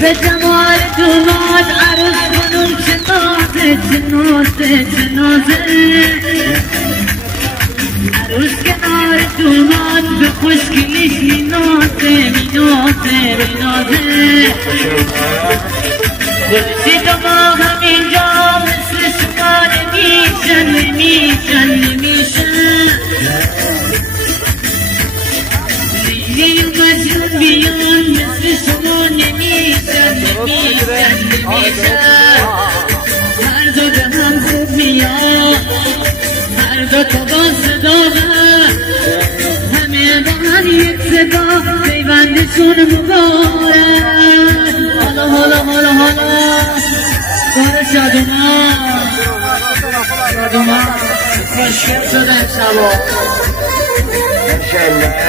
به جمال دوماد عروس کنم چه نازه چه نازه چه نازه عروس کنار دوماد به خوشگلیش مینازه مینازه مینازه گلشی دماغم اینجا مثل شما نمیشن نمیشن نمیشن لیلی و مجنون بیان مثل شما نمیشن نمیشن نمیشن هر دو به هم خوب میان هر دو تا با صدا همه با هم یک صدا پیوندشون مبارک حالا حالا حالا حالا داره شادومان خوشگل شده شبا